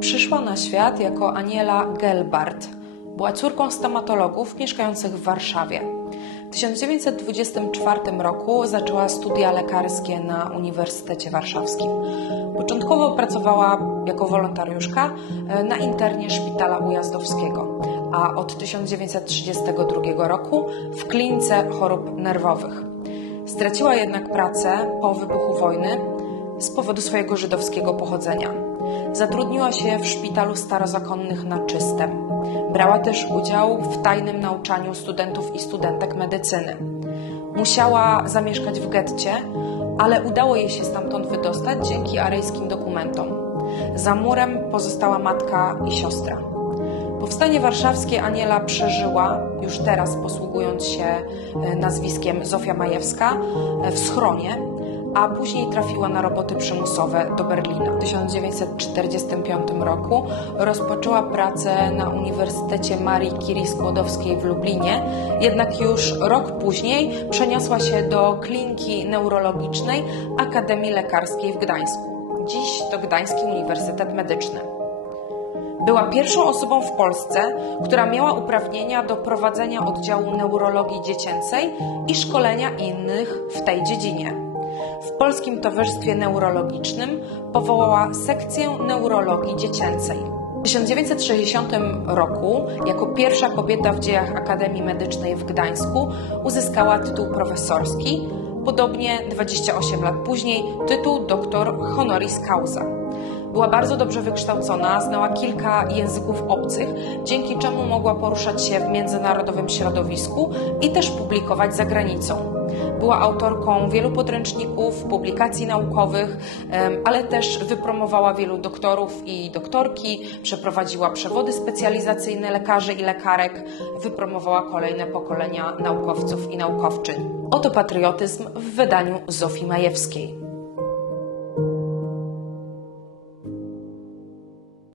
Przyszła na świat jako Aniela Gelbart. Była córką stomatologów mieszkających w Warszawie. W 1924 roku zaczęła studia lekarskie na Uniwersytecie Warszawskim. Początkowo pracowała jako wolontariuszka e, na internie Szpitala Ujazdowskiego, a od 1932 roku w klinice chorób nerwowych. Straciła jednak pracę po wybuchu wojny z powodu swojego żydowskiego pochodzenia. Zatrudniła się w szpitalu starozakonnych na Czystem. Brała też udział w tajnym nauczaniu studentów i studentek medycyny. Musiała zamieszkać w getcie, ale udało jej się stamtąd wydostać dzięki aryjskim dokumentom. Za murem pozostała matka i siostra. Powstanie warszawskie Aniela przeżyła, już teraz posługując się e, nazwiskiem Zofia Majewska, e, w schronie, a później trafiła na roboty przymusowe do Berlina. W 1945 roku rozpoczęła pracę na Uniwersytecie Marii Curie Skłodowskiej w Lublinie, jednak już rok później przeniosła się do kliniki neurologicznej Akademii Lekarskiej w Gdańsku. Dziś to Gdański Uniwersytet Medyczny. Była pierwszą osobą w Polsce, która miała uprawnienia do prowadzenia oddziału neurologii dziecięcej i szkolenia innych w tej dziedzinie. W Polskim Towarzystwie Neurologicznym powołała sekcję neurologii dziecięcej. W 1960 roku, jako pierwsza kobieta w dziejach Akademii Medycznej w Gdańsku, uzyskała tytuł profesorski, podobnie 28 lat później tytuł doktor honoris causa. Była bardzo dobrze wykształcona, znała kilka języków obcych, dzięki czemu mogła poruszać się w międzynarodowym środowisku i też publikować za granicą. Była autorką wielu podręczników, publikacji naukowych, ale też wypromowała wielu doktorów i doktorki, przeprowadziła przewody specjalizacyjne lekarzy i lekarek, wypromowała kolejne pokolenia naukowców i naukowczyń. Oto patriotyzm w wydaniu Zofii Majewskiej.